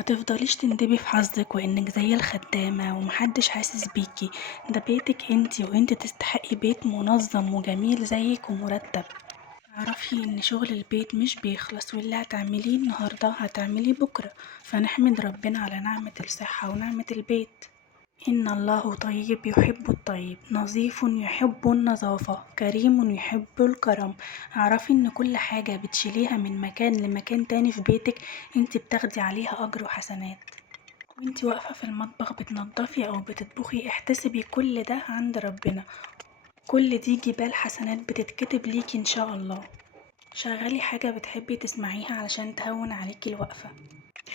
ما تفضليش تندبي في حظك وانك زي الخدامة ومحدش حاسس بيكي. ده بيتك انتي وانتي تستحقي بيت منظم وجميل زيك ومرتب. اعرفي ان شغل البيت مش بيخلص، واللي هتعمليه النهاردة هتعمليه بكرة، فنحمد ربنا على نعمة الصحة ونعمة البيت. إن الله طيب يحب الطيب، نظيف يحب النظافة، كريم يحب الكرم. اعرفي ان كل حاجة بتشيليها من مكان لمكان تاني في بيتك انت بتاخدي عليها اجر وحسنات. وانت واقفة في المطبخ بتنضفي او بتطبخي احتسبي كل ده عند ربنا. كل دي جبال حسنات بتتكتب ليكي ان شاء الله. شغلي حاجة بتحبي تسمعيها علشان تهون عليكي الوقفة.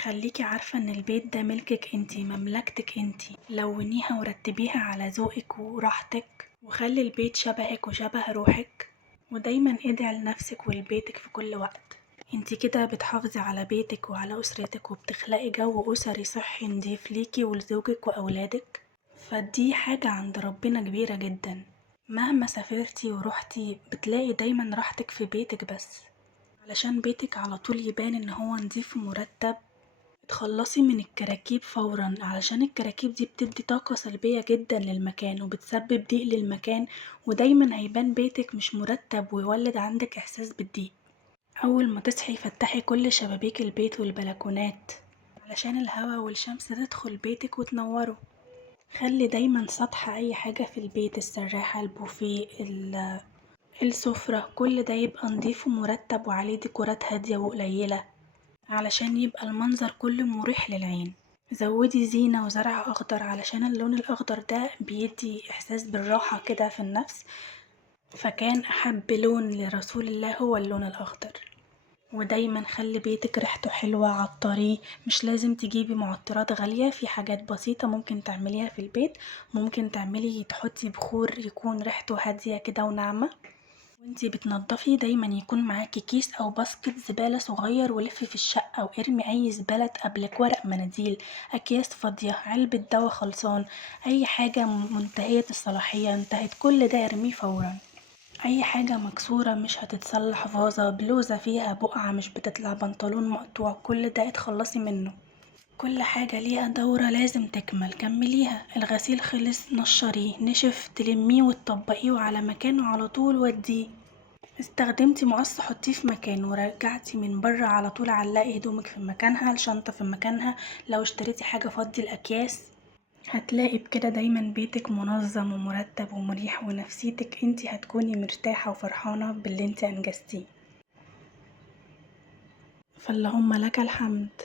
خليكي عارفة ان البيت ده ملكك انتي، مملكتك انتي. لونيها ورتبيها على ذوقك وراحتك، وخلي البيت شبهك وشبه روحك. ودايما ادعي لنفسك ولبيتك في كل وقت. انتي كده بتحافظي على بيتك وعلى أسرتك وبتخلقي جو أسري صحي نضيف ليكي ولزوجك وأولادك. فدي حاجة عند ربنا كبيرة جدا. مهما سافرتي ورحتي بتلاقي دايما راحتك في بيتك بس، علشان بيتك على طول يبان ان هو نضيف ومرتب. اتخلصي من الكراكيب فورا، علشان الكراكيب دي بتدي طاقة سلبية جدا للمكان وبتسبب ضيق للمكان، ودايما هيبان بيتك مش مرتب ويولد عندك احساس بالضيق. اول ما تصحي فتحي كل شبابيك البيت والبلكونات، علشان الهوا والشمس تدخل بيتك وتنوره. خلي دايما سطح اي حاجة في البيت، السراحة، البوفيه، السفرة، كل ده يبقى نضيف ومرتب وعليه ديكورات هادية وقليلة، علشان يبقى المنظر كله مريح للعين. زودي زينة وزرع أخضر، علشان اللون الأخضر ده بيدي إحساس بالراحة كده في النفس. فكان أحب لون لرسول الله هو اللون الأخضر. ودايما خلي بيتك ريحته حلوة عطريه. مش لازم تجيبي معطرات غالية، في حاجات بسيطة ممكن تعمليها في البيت. ممكن تحطي بخور يكون ريحته هادية كده وناعمة. وانتي بتنضفي دايما يكون معاكي كيس او باسكت زبالة صغير، ولفي في الشقة وارمي اي زبالة تقابلك، ورق، مناديل، اكياس فاضية، علبة دوا خلصان، اي حاجة منتهية الصلاحية انتهت، كل ده ارميه فورا. اي حاجة مكسورة مش هتتصلح، فازة، بلوزة فيها بقعة مش بتطلع، بنطلون مقطوع، كل ده اتخلصي منه. كل حاجة ليها دورة لازم تكمل، كمليها. الغسيل خلص نشريه، نشف تلميه وتطبقيه على مكانه على طول وديه. استخدمتي مقص حطيه في مكانه، ورجعتي من بره على طول علقي هدومك في مكانها، الشنطة في مكانها، لو اشتريتي حاجة فضي الأكياس. هتلاقي بكده دايما بيتك منظم ومرتب ومريح، ونفسيتك انتي هتكوني مرتاحة وفرحانة باللي انتي انجزتيه. فاللهم لك الحمد.